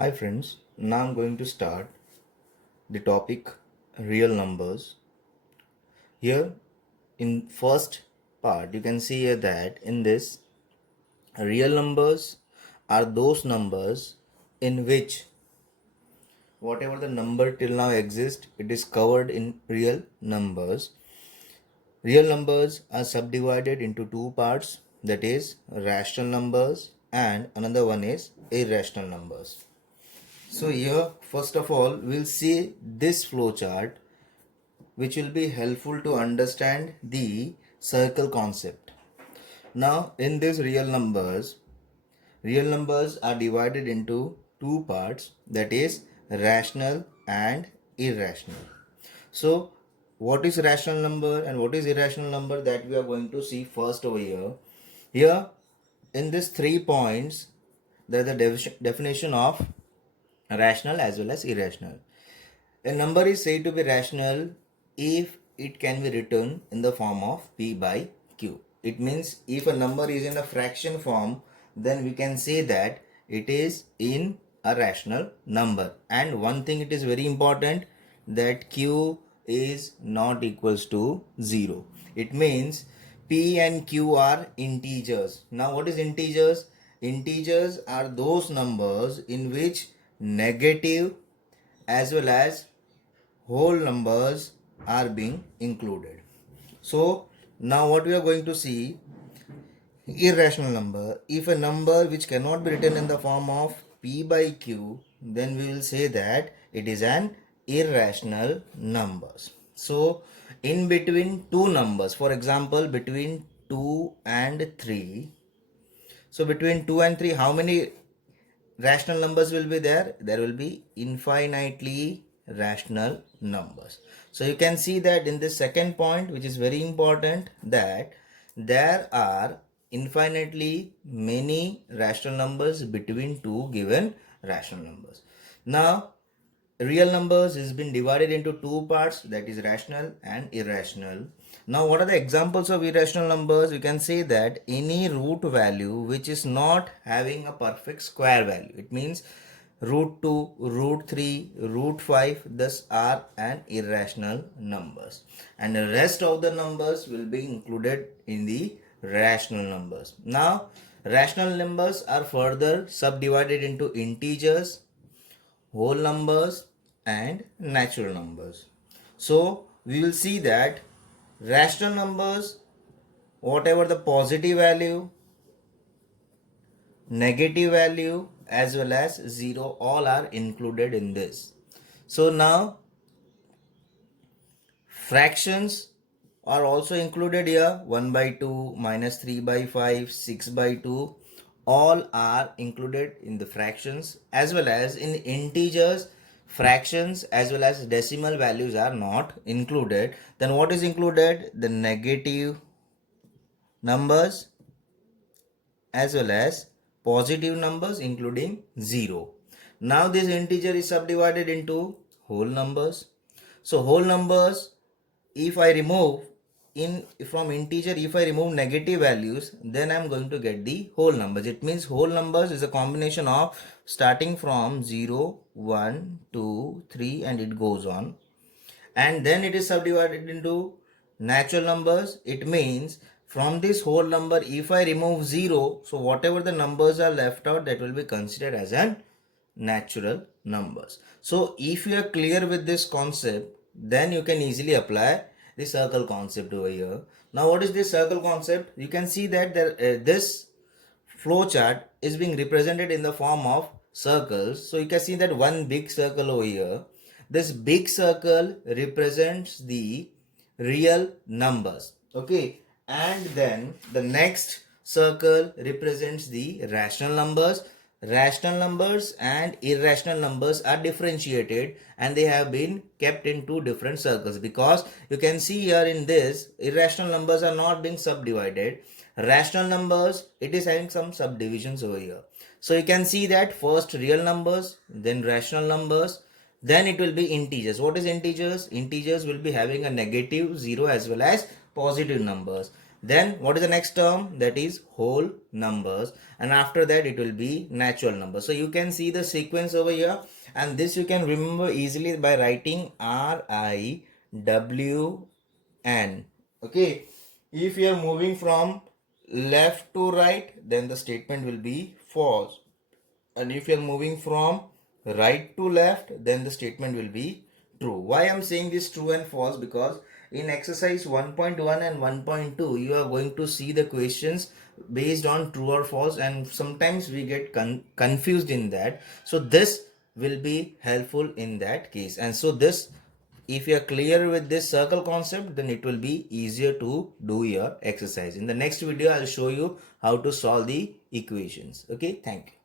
Hi friends, now I'm going to start the topic real numbers. Here in first part you can see here that in this real numbers are those numbers in which whatever the number till now exists it is covered in real numbers. Real numbers are subdivided into two parts, that is rational numbers and another one is irrational numbers. So here first of all we'll see this flow chart which will be helpful to understand the circle concept. Now in these real numbers are divided into two parts, that is rational and irrational. So what is rational number and what is irrational number, that we are going to see first over here. Here in these 3 points there is the definition of rational as well as irrational. A number is said to be rational if it can be written in the form of P by Q. It means if a number is in a fraction form, then we can say that it is in a rational number. And one thing it is very important, that Q is not equals to 0. It means P and Q are integers. Now what is integers? Integers are those numbers in which negative as well as whole numbers are being included. So now what we are going to see, irrational number. If a number which cannot be written in the form of P by Q, then we will say that it is an irrational numbers. So in between two numbers, for example between 2 and 3, so between 2 and 3 how many rational numbers will be there? There will be infinitely rational numbers. So you can see that in this second point, which is very important, that there are infinitely many rational numbers between two given rational numbers. Now real numbers has been divided into two parts, that is rational and irrational. Now what are the examples of irrational numbers? You can say that any root value which is not having a perfect square value. It means root 2, root 3, root 5, thus are an irrational numbers. And the rest of the numbers will be included in the rational numbers. Now rational numbers are further subdivided into integers, whole numbers and natural numbers. So we will see that rational numbers, whatever the positive value, negative value as well as 0, all are included in this. So now fractions are also included here. 1 by 2, minus 3 by 5, 6 by 2, all are included in the fractions, as well as in integers. Fractions as well as decimal values are not included. Then what is included? The negative numbers as well as positive numbers including 0. Now this integer is subdivided into whole numbers. So whole numbers, if I remove in from integer, if I remove negative values, then I am going to get the whole numbers. It means whole numbers is a combination of starting from 0, 1, 2, 3 and it goes on. And then it is subdivided into natural numbers. It means from this whole number, if I remove 0, so whatever the numbers are left out, that will be considered as an natural numbers. So if you are clear with this concept, then you can easily apply the circle concept over here. Now what is this circle concept? You can see that this flow chart is being represented in the form of circles. So you can see that one big circle over here. This big circle represents the real numbers. Okay. And then the next circle represents the rational numbers. Rational numbers and irrational numbers are differentiated and they have been kept in two different circles, because you can see here in this irrational numbers are not being subdivided. Rational numbers, it is having some subdivisions over here. So you can see that first real numbers, then rational numbers, then it will be integers. What is integers? Integers will be having a negative, 0 as well as positive numbers. Then what is the next term? That is whole numbers, and after that it will be natural numbers. So you can see the sequence over here, and this you can remember easily by writing RIWN. Okay, if you are moving from left to right, then the statement will be false, and if you are moving from right to left, then the statement will be true. Why I'm saying this true and false? Because in exercise 1.1 and 1.2 you are going to see the questions based on true or false, and sometimes we get confused in that. So this will be helpful in that case. And so this, if you are clear with this circle concept, then it will be easier to do your exercise. In the next video I'll show you how to solve the equations. Okay, thank you.